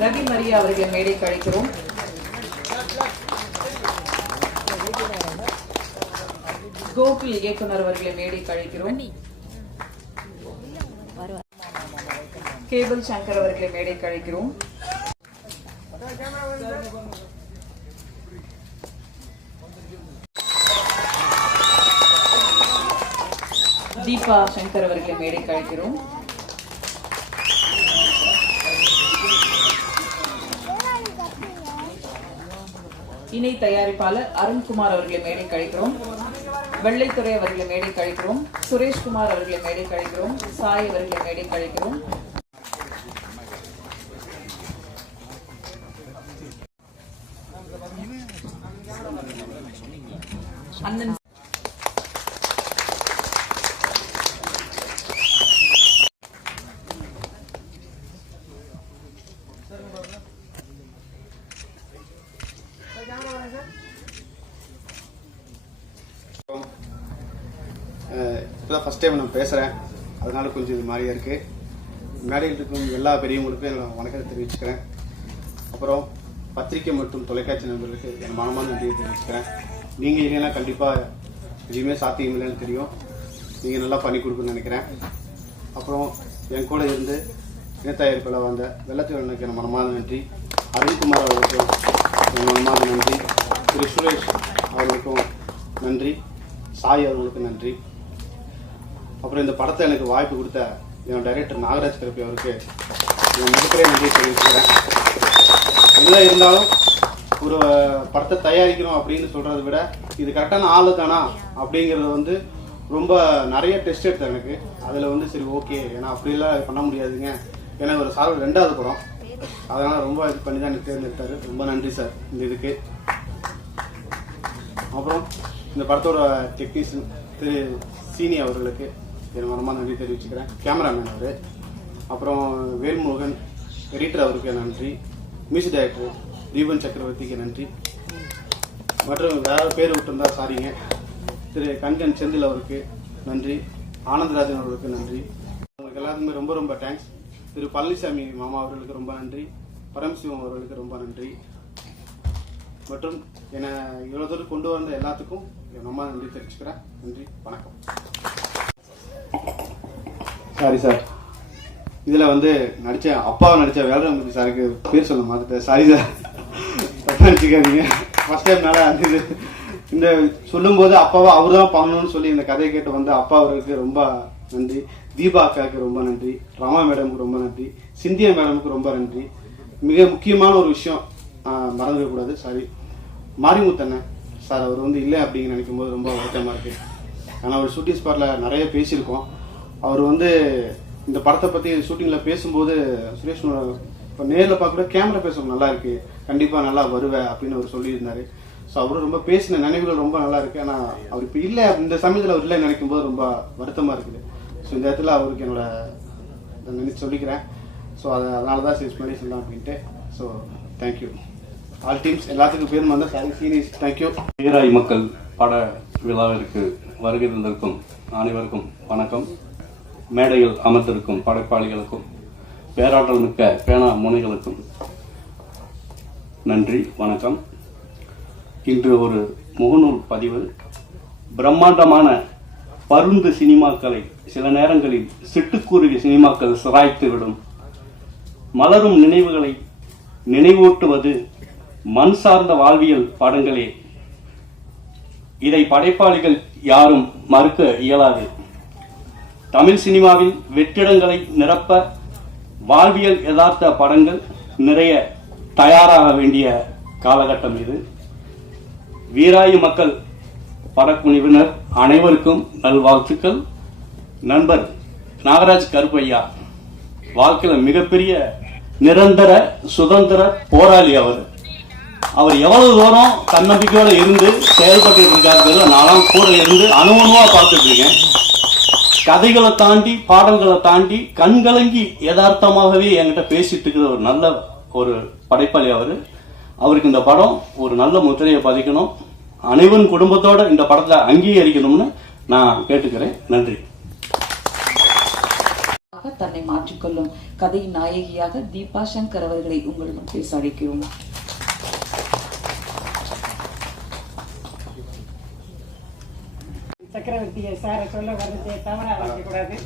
ரவி மரியா அவர்கள் மேடை கழிக்கிறோம் கோகுல் இயக்குனர் அவர்களை மேடை கழிக்கிறோம் கேபிள் சங்கர் அவர்களை மேடை கழிக்கிறோம் தீபா சங்கர் அவர்களை மேடை கழிக்கிறோம் இணை தயாரிப்பாளர் அருண்குமார் அவர்களை மேடை கழிக்கிறோம். வெள்ளைத்துறை அவர்களை மேடை கழிக்கிறோம். சுரேஷ்குமார் அவர்களை மேடை கழிக்கிறோம். சாய் அவர்களை மேடை கழிக்கிறோம். அண்ணன் இப்போதான் ஃபஸ்ட் டைம் நான் பேசுகிறேன் அதனால கொஞ்சம் இது மாதிரியே இருக்குது மேடையில் இருக்கும் எல்லா பெரியவங்களுக்கும் நான் வணக்கத்தை தெரிவிச்சுக்கிறேன். அப்புறம் பத்திரிக்கை மற்றும் தொலைக்காட்சி நண்பர்களுக்கு என் மனமான நன்றியை தெரிவிச்சுக்கிறேன். நீங்கள் இல்லைன்னா கண்டிப்பாக எதுவுமே சாத்தியம் இல்லைன்னு தெரியும். நீங்கள் நல்லா பண்ணி கொடுக்குன்னு நினைக்கிறேன். அப்புறம் என் கூட இருந்து இனத்தயாரிப்பில் வந்த வெள்ளத்திற்கு என் மனமான நன்றி. அருண்குமார் அவர்களுக்கு என் மனமான நன்றி. திரு சுரேஷ் அவர்களுக்கும் நன்றி. சாய் அவர்களுக்கு நன்றி. அப்புறம் இந்த படத்தை எனக்கு வாய்ப்பு கொடுத்த என் டைரக்டர் நாகராஜ் கருப்பி அவருக்கு என் மிகப்பெரிய நன்றி தெரிவிச்சுக்கிறேன். என்ன இருந்தாலும் ஒரு படத்தை தயாரிக்கணும் அப்படின்னு சொல்றதை விட இது கரெக்டான ஆளு தானா அப்படிங்கிறது வந்து ரொம்ப நிறைய டெஸ்ட் எடுத்தேன் எனக்கு. அதில் வந்து சரி ஓகே ஏன்னா அப்படிலாம் பண்ண முடியாதுங்க. ஏன்னா ஒரு சார் ரெண்டாவது படம். அதனால் ரொம்ப இது பண்ணி தான் எனக்கு தேர்ந்தெடுத்தாரு. ரொம்ப நன்றி சார் இந்த இதுக்கு. அப்புறம் இந்த படத்தோட டெக்னீஷியன் திரு சீனி அவர்களுக்கு என் மனமாக நன்றி தெரிவிச்சுக்கிறேன். கேமராமேன் அவர். அப்புறம் வேல்முருகன் எடிட்டர் அவருக்கு நன்றி. மியூசிக் டைரக்டர் தீபன் சக்கரவர்த்திக்கு நன்றி. மற்றும் வேறு பேர் விட்டுருந்தா சாரிங்க திரு கண்கன் செந்தில் அவருக்கு நன்றி. ஆனந்தராஜன் அவர்களுக்கு நன்றி. உங்களுக்கு எல்லாத்துக்குமே ரொம்ப ரொம்ப தேங்க்ஸ் திரு பழனிசாமி மாமா அவர்களுக்கு ரொம்ப நன்றி. பரமசிவம் அவர்களுக்கு ரொம்ப நன்றி. மற்றும் என்னை இவ்வளோ தூரம் கொண்டு வந்த எல்லாத்துக்கும் என் நன்றி தெரிவிச்சுக்கிறேன். நன்றி வணக்கம். சாரி சார் இதில் வந்து நடித்த அப்பாவை நடித்த வேலராமூர்த்தி சாருக்கு பேர் சொல்ல மாட்டேன் சாரி சார் தப்பாக நினச்சிக்காதீங்க ஃபஸ்ட் டைம்னால அந்த இந்த சொல்லும்போது அப்பாவை அவர் தான் பண்ணணும்னு சொல்லி இந்த கதையை கேட்டு வந்த அப்பா அவருக்கு ரொம்ப நன்றி. தீபா அக்காவுக்கு ரொம்ப நன்றி. ரமா மேடமுக்கு ரொம்ப நன்றி. சிந்தியா மேடமுக்கு ரொம்ப நன்றி. மிக முக்கியமான ஒரு விஷயம் மறந்துடக்கூடாது. சாரி மாரிமுத்தண்ணன் சார் அவர் வந்து இல்லை அப்படின்னு நினைக்கும் போது ரொம்ப வருத்தமாக இருக்கு. ஆனால் அவர் ஷூட்டிங் ஸ்பாட்டில் நிறைய பேசியிருக்கோம். அவர் வந்து இந்த படத்தை பற்றி ஷூட்டிங்கில் பேசும்போது சுரேஷ் இப்போ நேரில் பார்க்க கேமரா பேசும் நல்லா இருக்கு. கண்டிப்பாக நல்லா வருவேன் அப்படின்னு அவர் சொல்லியிருந்தாரு. ஸோ அவரும் ரொம்ப பேசின நினைவுகள் ரொம்ப நல்லா இருக்கு. ஆனால் அவர் இப்போ இல்லை இந்த சமயத்தில் அவர் இல்லை நினைக்கும் போது ரொம்ப வருத்தமாக இருக்குது. ஸோ இந்த இடத்துல அவருக்கு என்னோட நினைச்சு சொல்லிக்கிறேன். ஸோ அதை அதனால தான் சரி மாதிரி சொல்லலாம் அப்படின்ட்டு ஸோ தேங்க்யூ ஆல் டீம்ஸ் எல்லாத்துக்கும் பேரும் வந்தால் சாரி சீனியர்ஸ் தேங்க்யூ வீராய் மக்கள் பட விழாவிற்கு வருகை தந்திருக்கும் அனைவருக்கும் வணக்கம். மேடையில் அமர்ந்திருக்கும் படைப்பாளிகளுக்கும் பேராற்றல் மிக்க பேனா முனைகளுக்கும் நன்றி வணக்கம். இன்று ஒரு முகநூல் பதிவு. பிரம்மாண்டமான பருந்து சினிமாக்களை சில நேரங்களில் சிட்டுக்குருவி சினிமாக்கள் சிராய்த்து விடும் மலரும் நினைவுகளை நினைவூட்டுவது மண் சார்ந்த வாழ்வியல் படங்களே. இதை படைப்பாளிகள் யாரும் மறுக்க இயலாது. தமிழ் சினிமாவில் வெற்றிடங்களை நிரப்ப வாழ்வியல் யதார்த்த படங்கள் நிறைய தயாராக வேண்டிய காலகட்டம் இது. வீராயு மக்கள் படக்குழுவினர் அனைவருக்கும் நல்வாழ்த்துக்கள். நண்பர் நாகராஜ் கருப்பையா வாழ்க்கையில் மிகப்பெரிய நிரந்தர சுதந்திர போராளி அவர். அவர் எவ்வளவு தூரம் தன்னம்பிக்கையோட இருந்து செயல்பட்டு இருக்காரு நானும் கூட இருந்து அணுவணுவா பார்த்துட்டு இருக்கேன். கதைகளை தாண்டி பாடல்களை தாண்டி கண்கலங்கி யதார்த்தமாகவே என்கிட்ட பேசிட்டு இருக்கிற ஒரு நல்ல ஒரு படைப்பாளி அவரு. அவருக்கு இந்த படம் ஒரு நல்ல முத்திரையை பதிக்கணும். அனைவரும் குடும்பத்தோட இந்த படத்தை அங்கீகரிக்கணும்னு நான் கேட்டுக்கிறேன். நன்றி. தன்னை மாற்றிக்கொள்ளும் கதையின் நாயகியாக தீபா சங்கர் அவர்களை உங்களிடம் பேச அழைக்கிறோம். சக்கரவர்த்தி சாரை சொல்ல வர்றது தவறாக கூடாது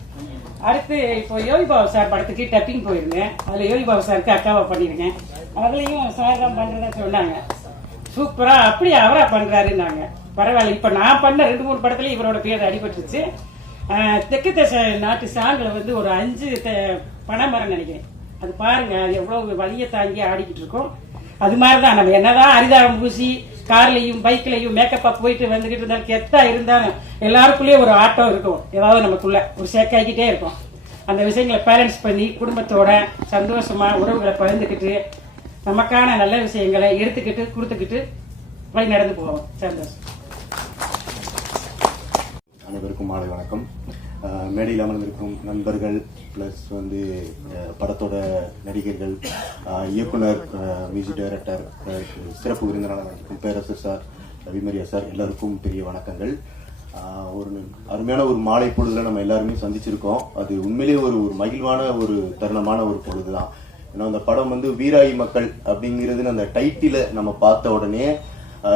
அடுத்து இப்போ யோகி பாபு சார் படத்துக்கு டப்பிங் போயிருந்தேன். அதில் யோகி பாபு சாருக்கு அக்காவை பண்ணியிருக்கேன் அதுலேயும் சார் தான் பண்ணுறதா சொன்னாங்க. சூப்பரா அப்படி அவரா பண்றாருன்னாங்க. பரவாயில்ல இப்போ நான் பண்ண ரெண்டு மூணு படத்துல இவரோட பேர் அடிபட்டுருச்சு. தெற்கு தேச நாட்டு சாங்கில் வந்து ஒரு அஞ்சு தெ- பனைமரம் நினைக்கிறேன். அது பாருங்க அது எவ்வளவு வலியை தாங்கி ஆடிக்கிட்டு இருக்கோம். அது மாதிரி தான் நம்ம என்னதான் அரிதாரம் பூசி கார்லையும் பைக்லையும் மேக்கப்பா போயிட்டு வந்துகிட்டு இருந்தாலும் கெத்தா இருந்தாலும் எல்லாருக்குள்ளேயும் ஒரு ஆட்டம் இருக்கும். ஏதாவது நமக்குள்ள ஒரு சேக்காக்கிட்டே இருக்கும். அந்த விஷயங்களை பேலன்ஸ் பண்ணி குடும்பத்தோட சந்தோஷமா உறவுகளை பகிர்ந்துக்கிட்டு நமக்கான நல்ல விஷயங்களை எடுத்துக்கிட்டு கொடுத்துக்கிட்டு வழி நடந்து போவோம். சந்தோஷம். அனைவருக்கும் மாலை வணக்கம். மேடையில் அமர்ந்திருக்கும் நண்பர்கள் ப்ளஸ் வந்து படத்தோட நடிகர்கள் இயக்குனர் மியூசிக் டைரக்டர் சிறப்பு விருந்தினராக இருக்கும் பேரரசர் சார் ரவிமரியா சார் எல்லாருக்கும் பெரிய வணக்கங்கள். ஒரு அருமையான ஒரு மாலை பொழுதுல நம்ம எல்லாருமே சந்திச்சிருக்கோம். அது உண்மையிலேயே ஒரு ஒரு மகிழ்வான ஒரு தருணமான ஒரு பொழுது தான் ஏன்னா அந்த படம் வந்து வீராயி மக்கள் அப்படிங்கிறது அந்த டைட்டில நம்ம பார்த்த உடனே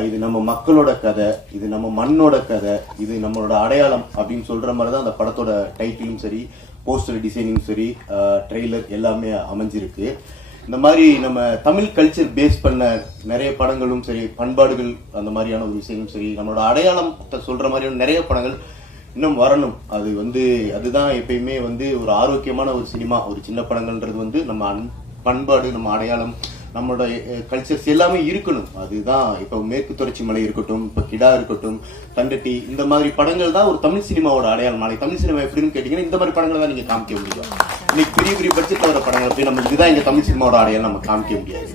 இது நம்ம மக்களோட கதை இது நம்ம மண்ணோட கதை இது நம்மளோட அடையாளம் அப்படின்னு சொல்ற மாதிரி தான் அந்த படத்தோட டைட்டிலும் சரி போஸ்டர் டிசைனிங் சரி ட்ரெய்லர் எல்லாமே அமைஞ்சிருக்கு. இந்த மாதிரி நம்ம தமிழ் கல்ச்சர் பேஸ் பண்ண நிறைய படங்களும் சரி பண்பாடுகள் அந்த மாதிரியான ஒரு விஷயங்களும் சரி நம்மளோட அடையாளத்தை சொல்ற மாதிரியான நிறைய படங்கள் இன்னும் வரணும். அது வந்து அதுதான் எப்பயுமே வந்து ஒரு ஆரோக்கியமான ஒரு சினிமா ஒரு சின்ன படங்கள்ன்றது வந்து நம்ம பண்பாடு நம்ம அடையாளம் நம்மளோட கல்ச்சர்ஸ் எல்லாமே இருக்கணும். அதுதான் இப்போ மேற்கு தொடர்ச்சி மலை இருக்கட்டும் இப்போ கிடா இருக்கட்டும் தண்டட்டி இந்த மாதிரி படங்கள் தான் ஒரு தமிழ் சினிமாவோட அடையாளம் நாளைக்கு தமிழ் சினிமா எப்படின்னு கேட்டீங்கன்னா இந்த மாதிரி படங்களை தான் நீங்க காமிக்க முடியும். இன்னைக்கு பெரிய பெரிய பட்ஜெட்ல வர படங்கள் போய் நம்ம இதுதான் எங்க தமிழ் சினிமாவோட அடையாளம் நம்ம காமிக்க முடியாது.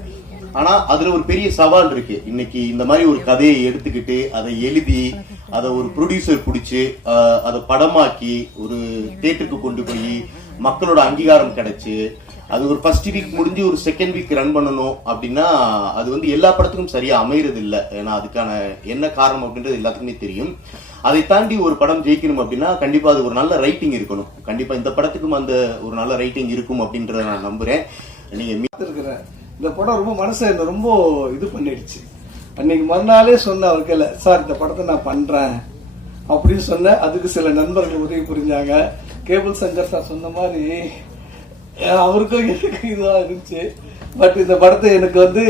ஆனா அதுல ஒரு பெரிய சவால் இருக்கு. இன்னைக்கு இந்த மாதிரி ஒரு கதையை எடுத்துக்கிட்டு அதை எழுதி அதை ஒரு ப்ரொடியூசர் பிடிச்சி அதை படமாக்கி ஒரு தேட்டருக்கு கொண்டு போய் மக்களோட அங்கீகாரம் கிடைச்சு அது ஒரு ஃபர்ஸ்ட் வீக் முடிஞ்சு ஒரு செகண்ட் வீக் ரன் பண்ணணும் அப்படின்னா அது வந்து எல்லா படத்துக்கும் சரியா அமையறது இல்லை ஏன்னா அதுக்கான என்ன காரணம் அப்படின்றது எல்லாத்துக்குமே தெரியும். அதை தாண்டி ஒரு படம் ஜெயிக்கணும் அப்படின்னா கண்டிப்பா அது ஒரு நல்ல ரைட்டிங் இருக்கணும். கண்டிப்பா இந்த படத்துக்கும் அந்த ஒரு நல்ல ரைட்டிங் இருக்கும் அப்படின்றத நான் நம்புறேன். நீங்க இருக்கிறேன் இந்த படம் ரொம்ப மனசை என்ன ரொம்ப இது பண்ணிடுச்சு. அன்னைக்கு மறுநாளே சொன்ன அவருக்கு சார் இந்த படத்தை நான் பண்றேன். அப்படின்னு சொன்ன அதுக்கு சில நண்பர்கள் உதவி புரிஞ்சாங்க. கேபிள் சங்கர் சார் சொன்ன மாதிரி அவருக்கும் எனக்கு இதுவாக இருந்துச்சு. பட் இந்த படத்தை எனக்கு வந்து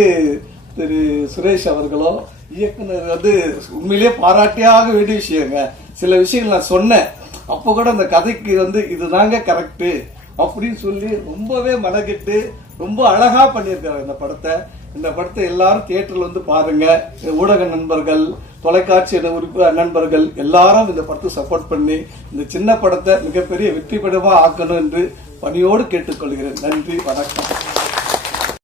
திரு சுரேஷ் அவர்களும் இயக்குனர் வந்து உண்மையிலேயே பாராட்டியாக வேண்டிய விஷயங்க. சில விஷயங்கள் நான் சொன்னேன். அப்போ கூட அந்த கதைக்கு வந்து இதுதாங்க கரெக்டு அப்படின்னு சொல்லி ரொம்பவே மனக்கிட்டு ரொம்ப அழகா பண்ணியிருக்காரு இந்த படத்தை. இந்த படத்தை எல்லாரும் தியேட்டர்ல வந்து பாருங்க. ஊடக நண்பர்கள் தொலைக்காட்சி உறுப்பு நண்பர்கள் எல்லாரும் இந்த படத்தை சப்போர்ட் பண்ணி இந்த சின்ன படத்தை மிகப்பெரிய வெற்றி படமா ஆக்கணும் என்று பணியோடு கேட்டுக்கொள்கிறேன். நன்றி வணக்கம்.